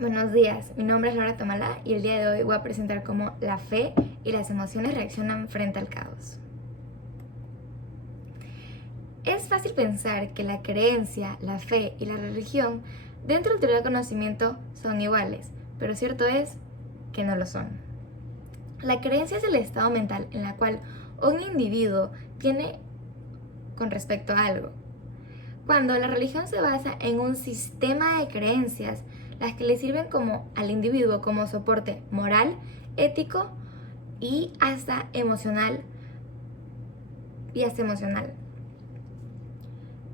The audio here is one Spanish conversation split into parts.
Buenos días, mi nombre es Laura Tomalá y el día de hoy voy a presentar cómo la fe y las emociones reaccionan frente al caos. Es fácil pensar que la creencia, la fe y la religión dentro del teoría del conocimiento son iguales, pero cierto es que no lo son. La creencia es el estado mental en la cual un individuo tiene con respecto a algo. Cuando la religión se basa en un sistema de creencias, las que le sirven al individuo como soporte moral, ético y hasta emocional,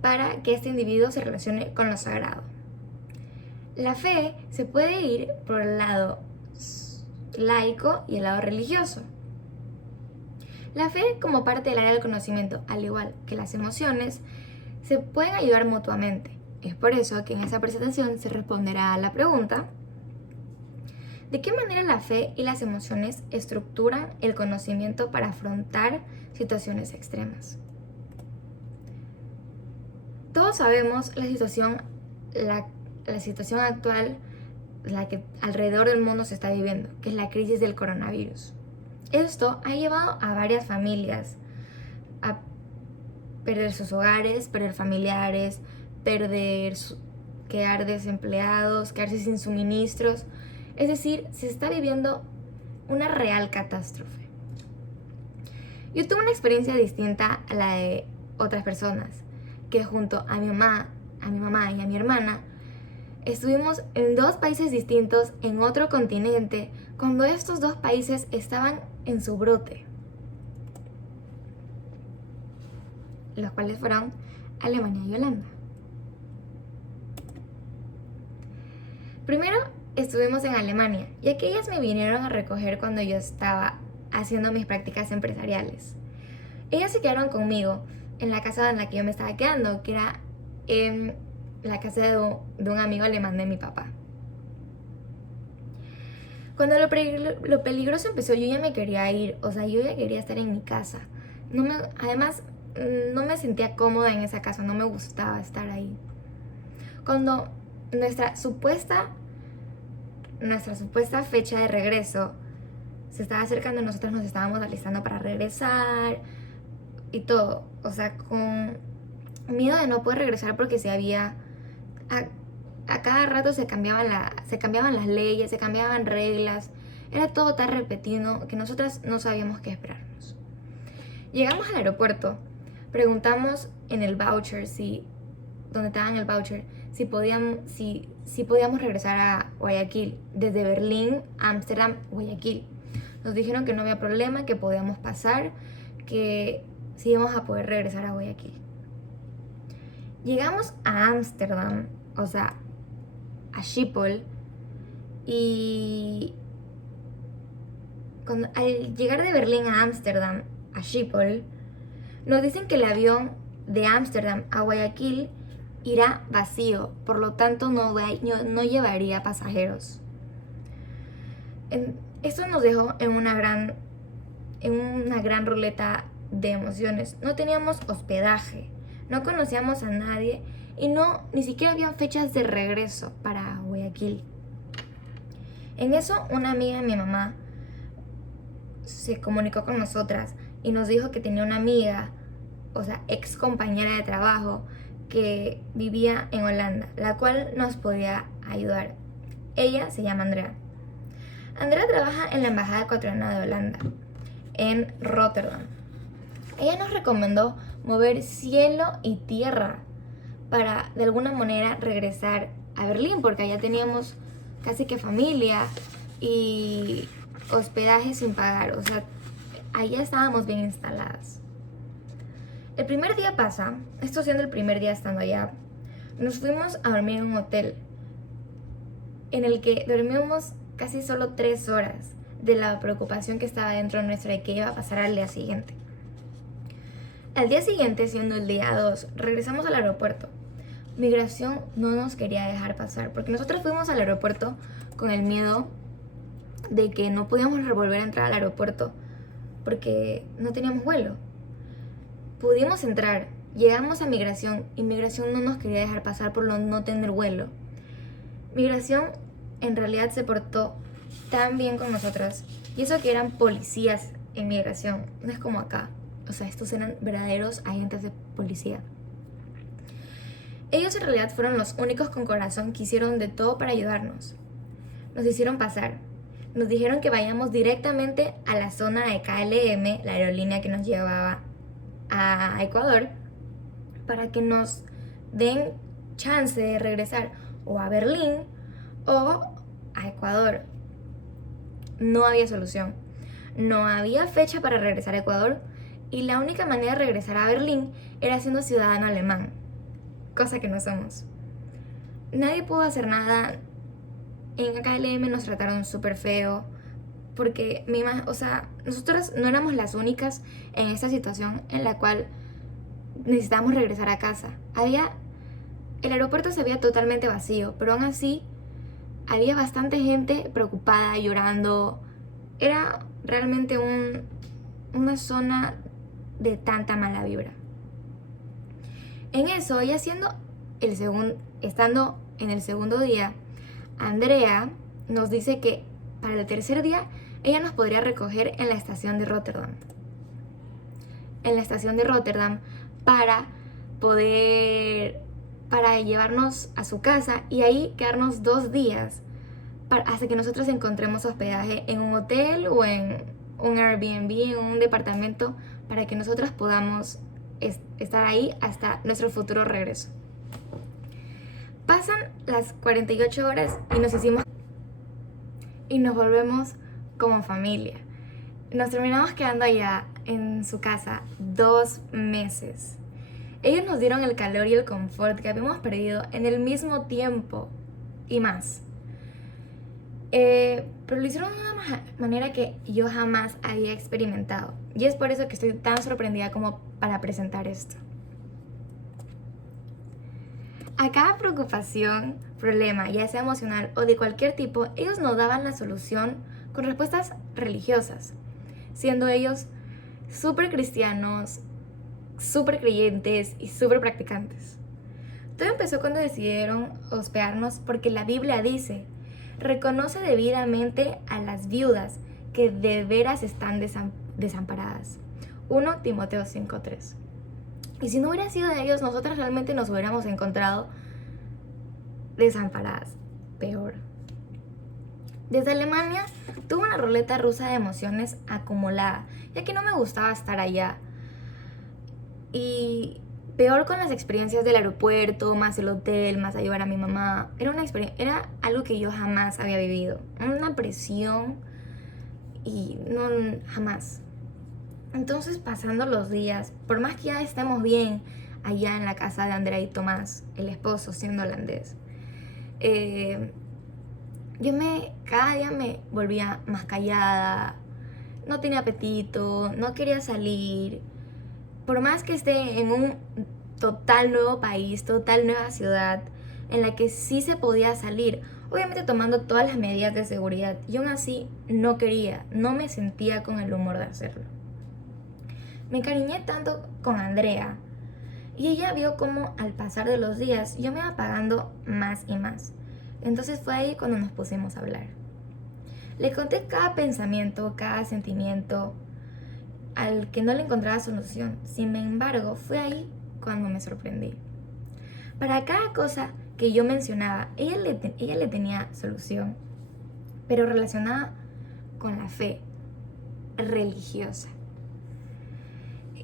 para que este individuo se relacione con lo sagrado. La fe se puede ir por el lado laico y el lado religioso. La fe, como parte del área del conocimiento, al igual que las emociones, se pueden ayudar mutuamente. Es por eso que en esta presentación se responderá a la pregunta: ¿de qué manera la fe y las emociones estructuran el conocimiento para afrontar situaciones extremas? Todos sabemos la situación actual, la que alrededor del mundo se está viviendo, que es la crisis del coronavirus. Esto ha llevado a varias familias a perder sus hogares, perder familiares, quedar desempleados, quedarse sin suministros. Es decir, se está viviendo una real catástrofe. Yo tuve una experiencia distinta a la de otras personas, que junto a mi mamá y a mi hermana, estuvimos en dos países distintos, en otro continente, cuando estos dos países estaban en su brote, los cuales fueron Alemania y Holanda. Primero estuvimos en Alemania, ya que ellas me vinieron a recoger cuando yo estaba haciendo mis prácticas empresariales. Ellas se quedaron conmigo en la casa en la que yo me estaba quedando, que era en la casa de un amigo alemán de mi papá. Cuando lo peligroso empezó, yo ya me quería ir, yo ya quería estar en mi casa. Además, no me sentía cómoda en esa casa, no me gustaba estar ahí. Cuando nuestra supuesta fecha de regreso se estaba acercando, nosotros nos estábamos alistando para regresar y todo, con miedo de no poder regresar, porque a cada rato se cambiaban las leyes, se cambiaban reglas, era todo tan repetido que nosotras no sabíamos qué esperarnos. Llegamos al aeropuerto, preguntamos en el voucher, donde estaba en el voucher, si podíamos regresar a Guayaquil, desde Berlín, Ámsterdam, Guayaquil. Nos dijeron que no había problema, que podíamos pasar, que sí íbamos a poder regresar a Guayaquil. Llegamos a Ámsterdam, a Schiphol, y al llegar de Berlín a Ámsterdam, a Schiphol, nos dicen que el avión de Ámsterdam a Guayaquil irá vacío, por lo tanto no llevaría pasajeros. Esto nos dejó en una gran ruleta de emociones. No teníamos hospedaje, no conocíamos a nadie y ni siquiera había fechas de regreso para Guayaquil. En eso, una amiga de mi mamá se comunicó con nosotras y nos dijo que tenía una amiga, ex compañera de trabajo, que vivía en Holanda, la cual nos podía ayudar. Ella se llama Andrea. Andrea trabaja en la embajada ecuatoriana de Holanda, en Rotterdam. Ella nos recomendó mover cielo y tierra para de alguna manera regresar a Berlín, porque allá teníamos casi que familia y hospedaje sin pagar, allá estábamos bien instaladas. El primer día pasa, esto siendo el primer día estando allá, nos fuimos a dormir en un hotel en el que dormimos casi solo 3 horas de la preocupación que estaba dentro nuestra de qué iba a pasar al día siguiente. Al día siguiente, siendo el día 2, regresamos al aeropuerto. Migración no nos quería dejar pasar, porque nosotros fuimos al aeropuerto con el miedo de que no podíamos volver a entrar al aeropuerto porque no teníamos vuelo. Pudimos entrar, llegamos a migración y migración no nos quería dejar pasar por no tener vuelo. Migración en realidad se portó tan bien con nosotros. Y eso que eran policías en migración, no es como acá. O sea, estos eran verdaderos agentes de policía. Ellos en realidad fueron los únicos con corazón que hicieron de todo para ayudarnos. Nos hicieron pasar. Nos dijeron que vayamos directamente a la zona de KLM, la aerolínea que nos llevaba a Ecuador, para que nos den chance de regresar o a Berlín o a Ecuador. No había solución. No había fecha para regresar a Ecuador y la única manera de regresar a Berlín era siendo ciudadano alemán, cosa que no somos. Nadie pudo hacer nada. En KLM nos trataron súper feo porque nosotros no éramos las únicas en esta situación en la cual necesitábamos regresar a casa. El aeropuerto se veía totalmente vacío, pero aún así había bastante gente preocupada, llorando. Era realmente una zona de tanta mala vibra. En eso, y estando en el segundo día, Andrea nos dice que para el tercer día ella nos podría recoger en la estación de Rotterdam. En la estación de Rotterdam para llevarnos a su casa y ahí quedarnos 2 días hasta que nosotros encontremos hospedaje en un hotel o en un Airbnb, en un departamento, para que nosotros podamos estar ahí hasta nuestro futuro regreso. Pasan las 48 horas y nos volvemos como familia. Nos terminamos quedando allá en su casa 2 meses. Ellos nos dieron el calor y el confort que habíamos perdido en el mismo tiempo y más. Pero lo hicieron de una manera que yo jamás había experimentado. Y es por eso que estoy tan sorprendida como para presentar esto. A cada preocupación, problema, ya sea emocional o de cualquier tipo, ellos nos daban la solución con respuestas religiosas, siendo ellos súper cristianos, súper creyentes y súper practicantes. Todo empezó cuando decidieron hospedarnos porque la Biblia dice: reconoce debidamente a las viudas que de veras están desamparadas. 1 Timoteo 5:3. Y si no hubiera sido de ellos, nosotras realmente nos hubiéramos encontrado desamparadas. Peor. Desde Alemania tuve una ruleta rusa de emociones acumulada, ya que no me gustaba estar allá. Y peor con las experiencias del aeropuerto, más el hotel, más a llevar a mi mamá. Era algo que yo jamás había vivido. Una presión y no, jamás. Entonces, pasando los días, por más que ya estemos bien allá en la casa de Andrea y Tomás, el esposo, siendo holandés, cada día me volvía más callada, no tenía apetito, no quería salir. Por más que esté en un total nuevo país, total nueva ciudad, en la que sí se podía salir, obviamente tomando todas las medidas de seguridad, y aún así no quería, no me sentía con el humor de hacerlo. Me encariñé tanto con Andrea y ella vio cómo al pasar de los días yo me iba apagando más y más. Entonces fue ahí cuando nos pusimos a hablar. Le conté cada pensamiento, cada sentimiento al que no le encontraba solución. Sin embargo, fue ahí cuando me sorprendí. Para cada cosa que yo mencionaba, ella le tenía solución, pero relacionada con la fe religiosa.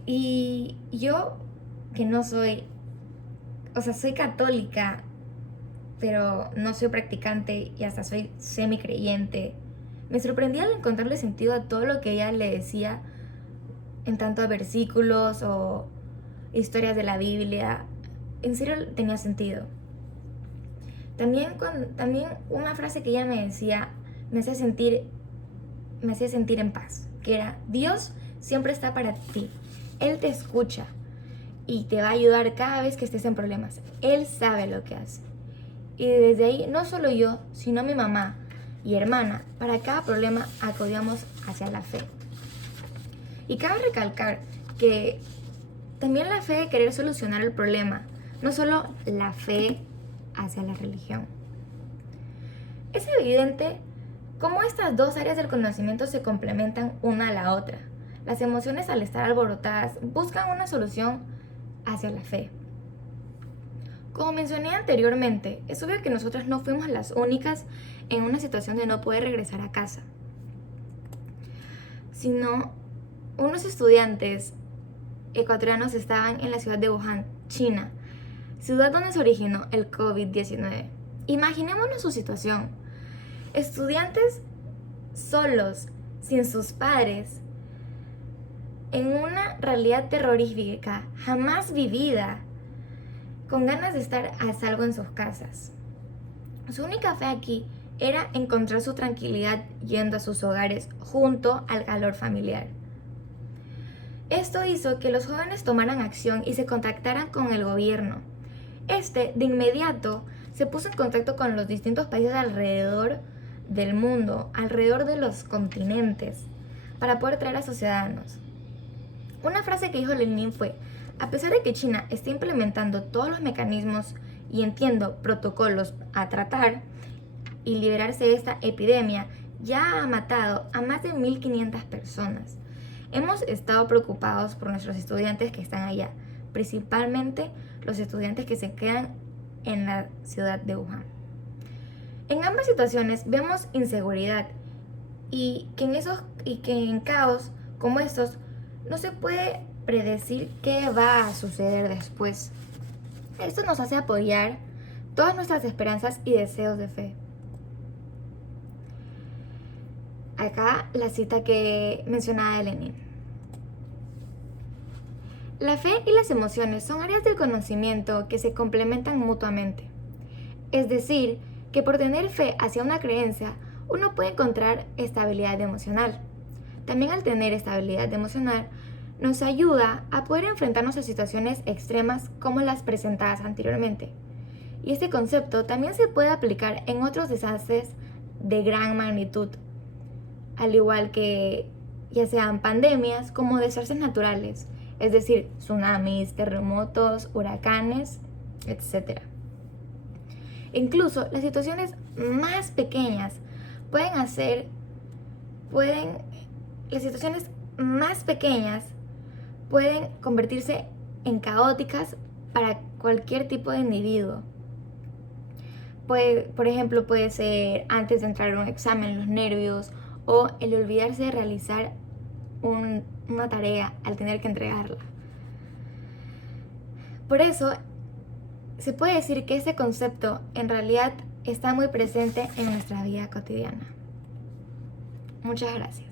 Y yo, que no soy, soy católica, pero no soy practicante y hasta soy semi-creyente, me sorprendía al encontrarle sentido a todo lo que ella le decía, en tanto a versículos o historias de la Biblia. En serio tenía sentido. También una frase que ella me decía me hacía sentir en paz, que era: Dios siempre está para ti. Él te escucha y te va a ayudar cada vez que estés en problemas. Él sabe lo que hace. Y desde ahí, no solo yo, sino mi mamá y hermana, para cada problema acudíamos hacia la fe. Y cabe recalcar que también la fe de querer solucionar el problema, no solo la fe hacia la religión. Es evidente cómo estas dos áreas del conocimiento se complementan una a la otra. Las emociones, al estar alborotadas, buscan una solución hacia la fe. Como mencioné anteriormente, es obvio que nosotras no fuimos las únicas en una situación de no poder regresar a casa, sino unos estudiantes ecuatorianos estaban en la ciudad de Wuhan, China, ciudad donde se originó el COVID-19. Imaginémonos su situación. Estudiantes solos, sin sus padres, en una realidad terrorífica jamás vivida, con ganas de estar a salvo en sus casas. Su única fe aquí era encontrar su tranquilidad yendo a sus hogares junto al calor familiar. Esto hizo que los jóvenes tomaran acción y se contactaran con el gobierno. De inmediato, se puso en contacto con los distintos países alrededor del mundo, alrededor de los continentes, para poder traer a sus ciudadanos. Una frase que dijo Lenin fue: a pesar de que China está implementando todos los mecanismos y entiendo protocolos a tratar y liberarse de esta epidemia, ya ha matado a más de 1.500 personas. Hemos estado preocupados por nuestros estudiantes que están allá, principalmente los estudiantes que se quedan en la ciudad de Wuhan. En ambas situaciones vemos inseguridad y que en caos como estos no se puede predecir qué va a suceder después. Esto nos hace apoyar todas nuestras esperanzas y deseos de fe. Acá la cita que mencionaba de Lenin. La fe y las emociones son áreas del conocimiento que se complementan mutuamente. Es decir, que por tener fe hacia una creencia, uno puede encontrar estabilidad emocional. También al tener estabilidad emocional, nos ayuda a poder enfrentarnos a situaciones extremas como las presentadas anteriormente. Y este concepto también se puede aplicar en otros desastres de gran magnitud, al igual que ya sean pandemias como desastres naturales, es decir, tsunamis, terremotos, huracanes, etc. Incluso las situaciones más pequeñas pueden convertirse en caóticas para cualquier tipo de individuo. Por ejemplo, puede ser antes de entrar a un examen, los nervios, o el olvidarse de realizar una tarea al tener que entregarla. Por eso, se puede decir que este concepto en realidad está muy presente en nuestra vida cotidiana. Muchas gracias.